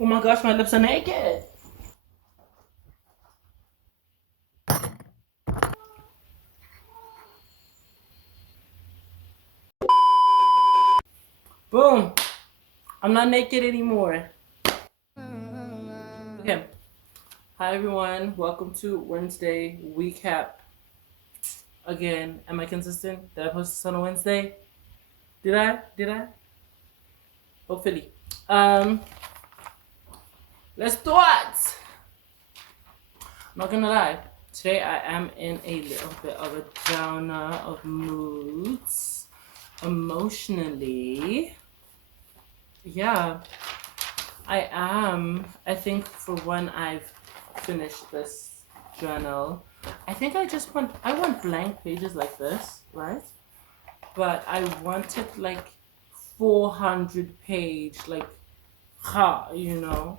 Oh my gosh, my lips are naked. Boom. I'm not naked anymore. Okay. Hi everyone. Welcome to Wednesday Wecapp. Again, am I consistent? Did I post this on a Wednesday? Did I? Hopefully. Let's start. I'm not gonna lie. Today I am in a little bit of a downer of moods. Emotionally. Yeah. I am. I think for when I've finished this journal, I think I want blank pages like this, right? But I wanted like 400 page, like,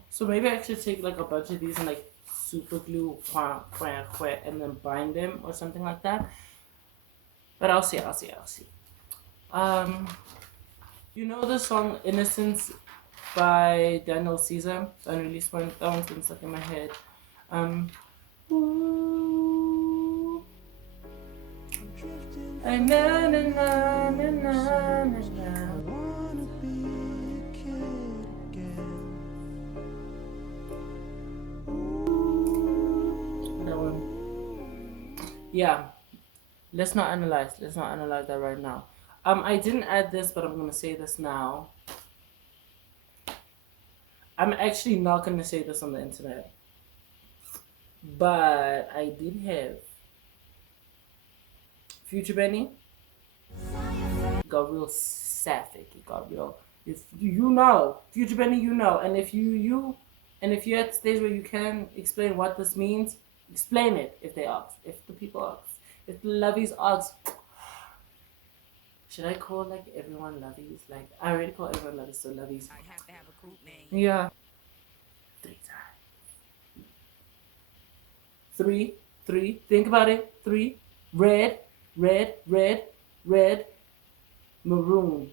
So maybe I should take like a bunch of these and like super glue, and then bind them or something like that. But I'll see. Um, you know the song Innocence by Daniel Caesar, the unreleased one. That one's been stuck in my head. Ooh, na na na na na na na. That one. Yeah. Let's not analyze that right now. I didn't add this, but I'm gonna say this now. I'm actually not gonna say this on the internet, but I did have Future Benny got real sapphic. It got real. If Future Benny, and if you're at the stage where you can explain what this means, explain it. If they ask, if the people ask, if the lovies ask. Should I call like everyone lovies? Like I already call everyone lovies, so lovies. I have to have a group name. Yeah. 3 times. Three. Think about it. 3. Red, maroon.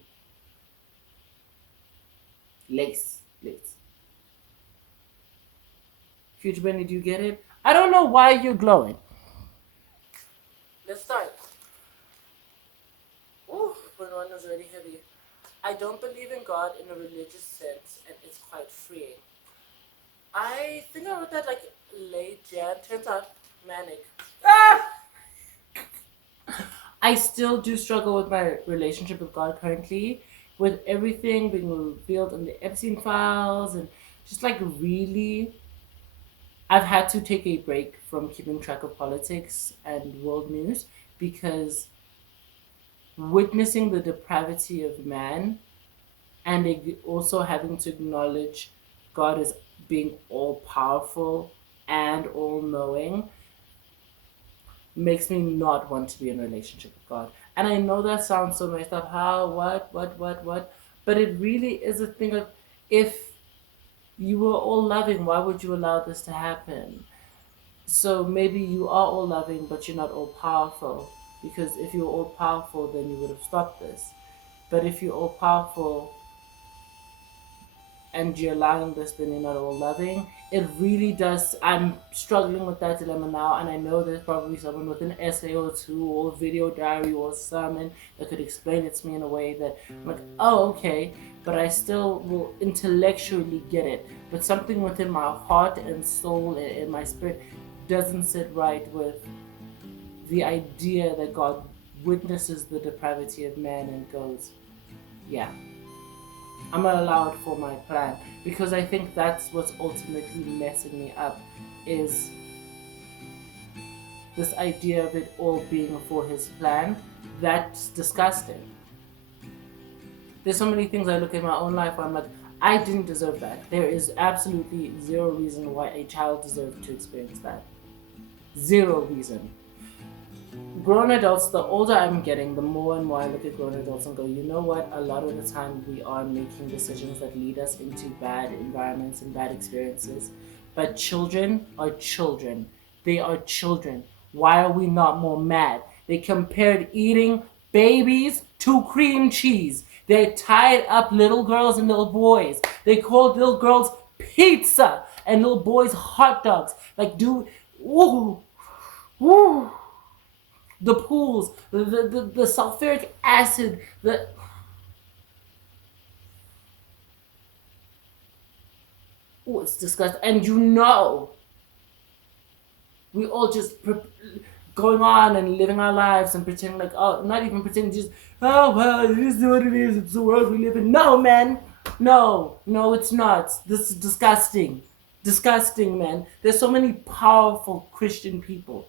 Lace. Future Benny, do you get it? I don't know why you're glowing. Let's start. Ooh, one is already heavy. I don't believe in God in a religious sense, and it's quite freeing. I think I wrote that like late Jan. Turns out manic. I still do struggle with my relationship with God currently, with everything being revealed in the Epstein files, and just like really, I've had to take a break from keeping track of politics and world news because witnessing the depravity of man and also having to acknowledge God as being all powerful and all knowing makes me not want to be in a relationship with God. And I know that sounds so messed up. How, what? But it really is a thing of, if you were all loving, why would you allow this to happen? So maybe you are all loving, but you're not all powerful. Because if you were all powerful, then you would have stopped this. But if you're all powerful and you're allowing this, then you're not all loving. It really does. I'm struggling with that dilemma now, and I know there's probably someone with an essay or two, or a video diary, or a sermon that could explain it to me in a way that I'm like, oh, okay, but I still will intellectually get it. But something within my heart and soul and in my spirit doesn't sit right with the idea that God witnesses the depravity of man and goes, yeah, I'm gonna allow it for my plan, because I think that's what's ultimately messing me up, is this idea of it all being for his plan. That's disgusting. There's so many things I look at my own life where I'm like, I didn't deserve that. There is absolutely zero reason why a child deserved to experience that. Zero reason. Grown adults, the older I'm getting, the more and more I look at grown adults and go, you know what? A lot of the time we are making decisions that lead us into bad environments and bad experiences. But children are children. They are children. Why are we not more mad? They compared eating babies to cream cheese. They tied up little girls and little boys. They called little girls pizza and little boys hot dogs. Like, dude, ooh, ooh, the pools, the sulfuric acid, the ooh, it's disgusting. And we all just going on and living our lives and pretending like, oh, not even pretending, just, oh, well, it is what it is. It's the world we live in. No, man. No, it's not. This is disgusting. Disgusting, man. There's so many powerful Christian people,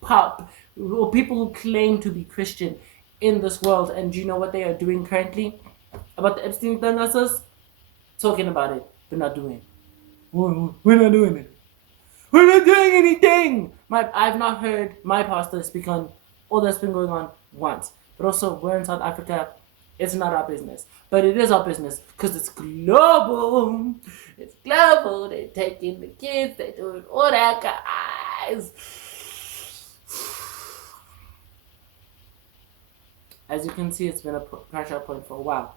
pop, or people who claim to be Christian in this world. And do you know what they are doing currently about the Epstein nurses? Talking about it, but not doing it. We're not doing it. We're not doing anything. I've not heard my pastor speak on all that's been going on once. But also, we're in South Africa. It's not our business. But it is our business because it's global. It's global. They're taking the kids. They're doing all that, guys. As you can see, it's been a pressure point for a while.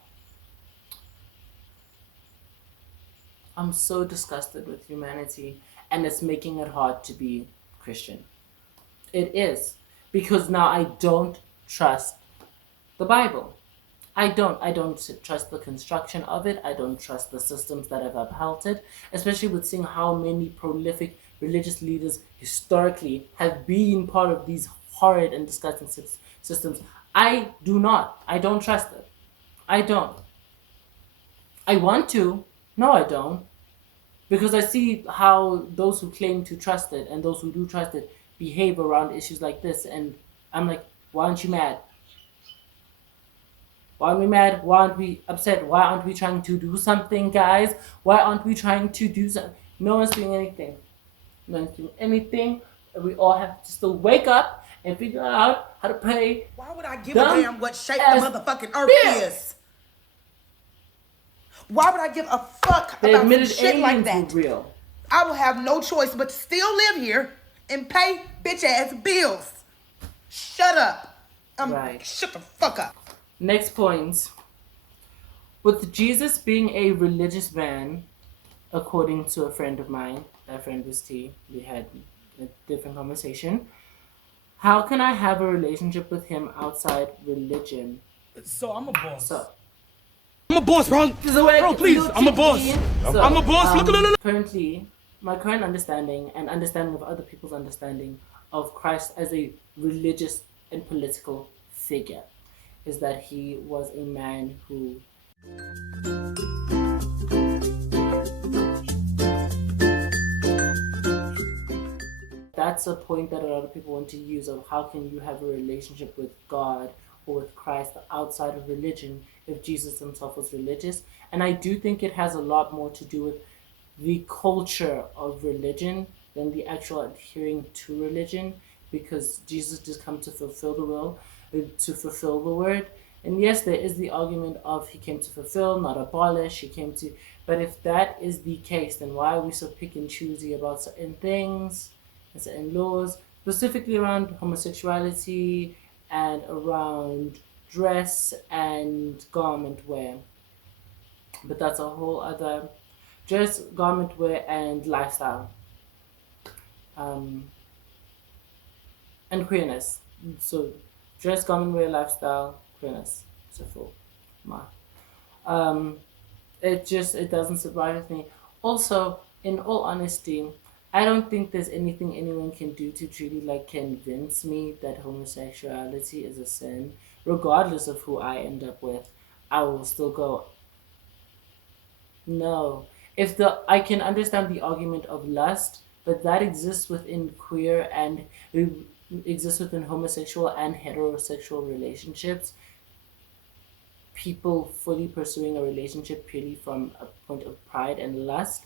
I'm so disgusted with humanity, and it's making it hard to be Christian. It is. Because now I don't trust the Bible. I don't trust the construction of it. I don't trust the systems that have upheld it, especially with seeing how many prolific religious leaders historically have been part of these horrid and disgusting systems. I don't trust it. I don't. I want to. No, I don't. Because I see how those who claim to trust it and those who do trust it behave around issues like this. And I'm like, why aren't you mad? Why aren't we mad? Why aren't we upset? Why aren't we trying to do something, guys? Why aren't we trying to do something? No one's doing anything. No one's doing anything. We all have to still wake up and figure out how to pay. Why would I give a damn what shape the motherfucking earth is? Why would I give a fuck about some shit like that? Real. I will have no choice but to still live here and pay bitch ass bills. Shut up. Right. Shut the fuck up. Next point. With Jesus being a religious man, according to a friend of mine, that friend was T, we had a different conversation. How can I have a relationship with him outside religion? So I'm a boss. I'm a boss, bro. Bro, please. I'm a boss. I'm a boss. Look. Currently, my current understanding and understanding of other people's understanding of Christ as a religious and political figure is that he was a man who that's a point that a lot of people want to use of how can you have a relationship with God or with Christ outside of religion if Jesus himself was religious. And I do think it has a lot more to do with the culture of religion than the actual adhering to religion, because Jesus just come to fulfill the will, to fulfill the word. And yes, there is the argument of he came to fulfill, not abolish. But if that is the case, then why are we so pick and choosy about certain things and certain laws, specifically around homosexuality and around dress and garment wear? But that's a whole other dress, garment wear, and lifestyle. And queerness. So dress, garment wear, lifestyle, queerness. It's a full mark. It doesn't surprise me. Also, in all honesty, I don't think there's anything anyone can do to truly convince me that homosexuality is a sin. Regardless of who I end up with, I will still go, no. I can understand the argument of lust, but that exists within queer and it exists within homosexual and heterosexual relationships. People fully pursuing a relationship purely from a point of pride and lust.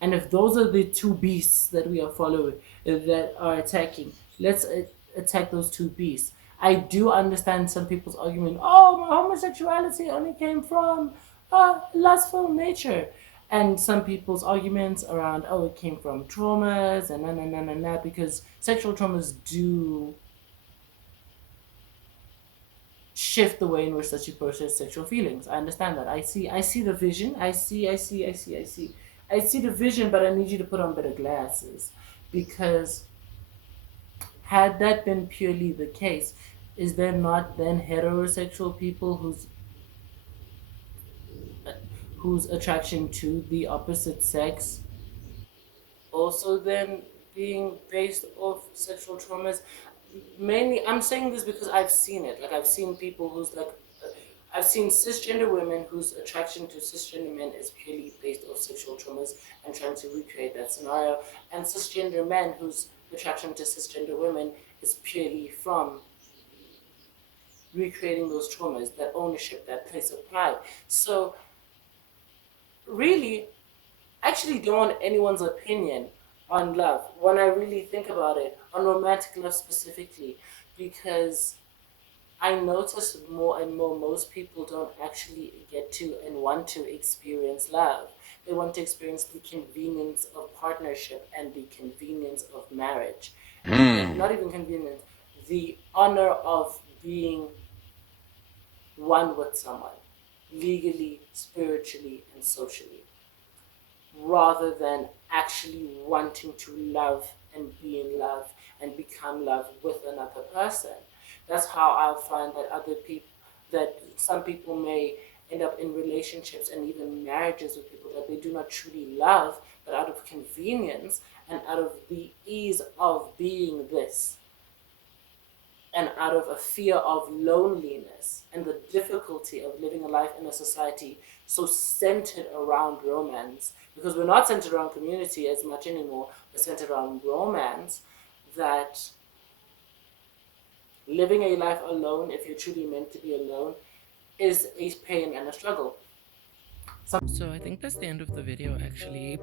And if those are the two beasts that we are following, that are attacking, let's attack those two beasts. I do understand some people's argument, oh, my homosexuality only came from lustful nature. And some people's arguments around, oh, it came from traumas and because sexual traumas do shift the way in which that you process sexual feelings. I understand that. I see the vision. I see. I see the vision, but I need you to put on better glasses. Because had that been purely the case, is there not then heterosexual people whose attraction to the opposite sex also then being based off sexual traumas? Mainly, I'm saying this because I've seen it. Like, I've seen people who's like, I've seen cisgender women whose attraction to cisgender men is purely based off sexual traumas and trying to recreate that scenario, and cisgender men whose attraction to cisgender women is purely from recreating those traumas, that ownership, that place of pride. So, really, I actually don't want anyone's opinion on love when I really think about it, on romantic love specifically, because I notice more and more most people don't actually get to and want to experience love. They want to experience the convenience of partnership and the convenience of marriage. And not even convenience, the honor of being one with someone, legally, spiritually, and socially, rather than actually wanting to love and be in love and become love with another person. That's how I find that that some people may end up in relationships and even marriages with people that they do not truly love, but out of convenience and out of the ease of being this, and out of a fear of loneliness and the difficulty of living a life in a society so centered around romance, because we're not centered around community as much anymore, we're centered around romance, that living a life alone, if you're truly meant to be alone, is a pain and a struggle. So I think that's the end of the video, actually.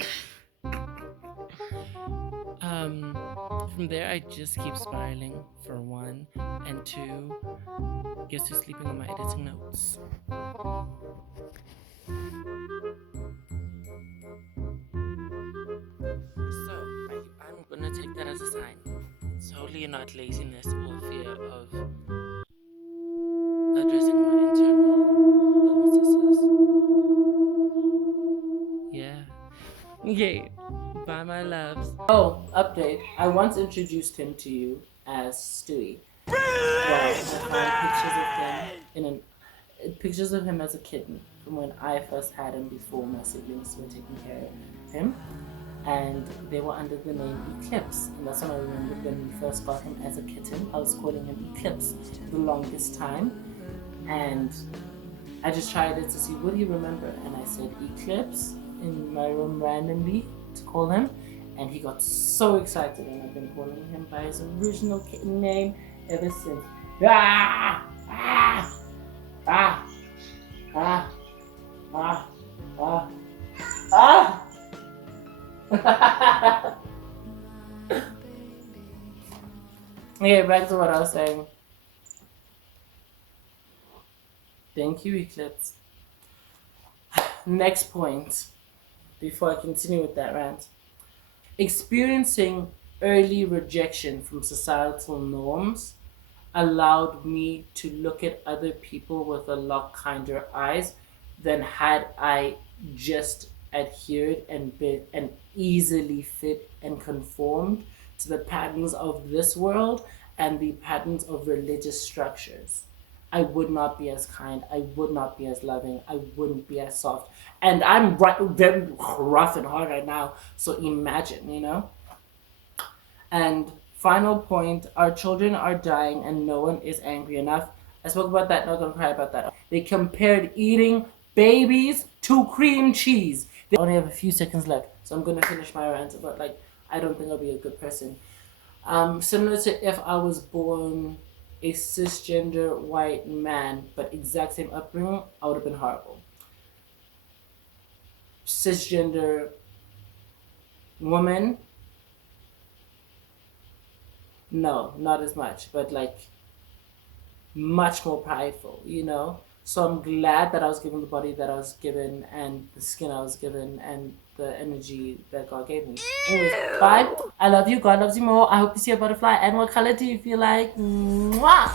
From there, I just keep spiraling, for one, and two, guess who's sleeping on my editing notes? So, I'm gonna take that as a sign. It's totally not laziness or fear of addressing my internal illnesses. Yeah. Yay. Bye, my loves. Oh, update. I once introduced him to you as Stewie. Well, I found pictures of him as a kitten from when I first had him before my siblings were taking care of him. And they were under the name Eclipse. And that's when I remembered when we first got him as a kitten. I was calling him Eclipse for the longest time. And I just tried it to see, what do you remember? And I said Eclipse in my room randomly to call him. And he got so excited, and I've been calling him by his original kitten name ever since. Ah! Ah! Ah! Ah! Ah! Ah! Ah! Okay, back to what I was saying. Thank you, Eclipse. Next point, before I continue with that rant. Experiencing early rejection from societal norms allowed me to look at other people with a lot kinder eyes than had I just adhered and easily fit and conformed to the patterns of this world and the patterns of religious structures. I would not be as kind. I would not be as loving. I wouldn't be as soft. And I'm very rough and hard right now. So imagine, you know? And final point, our children are dying and no one is angry enough. I spoke about that, not gonna cry about that. They compared eating babies to cream cheese. They only have a few seconds left, so I'm gonna finish my rant about, like, I don't think I'll be a good person. Similar to if I was born a cisgender white man, but exact same upbringing, I would have been horrible. Cisgender woman, no, not as much, but like much more prideful, you know? So I'm glad that I was given the body that I was given and the skin I was given and the energy that God gave me. Anyways, bye. I love you. God loves you more. I hope you see a butterfly. And what color do you feel like? Mwah!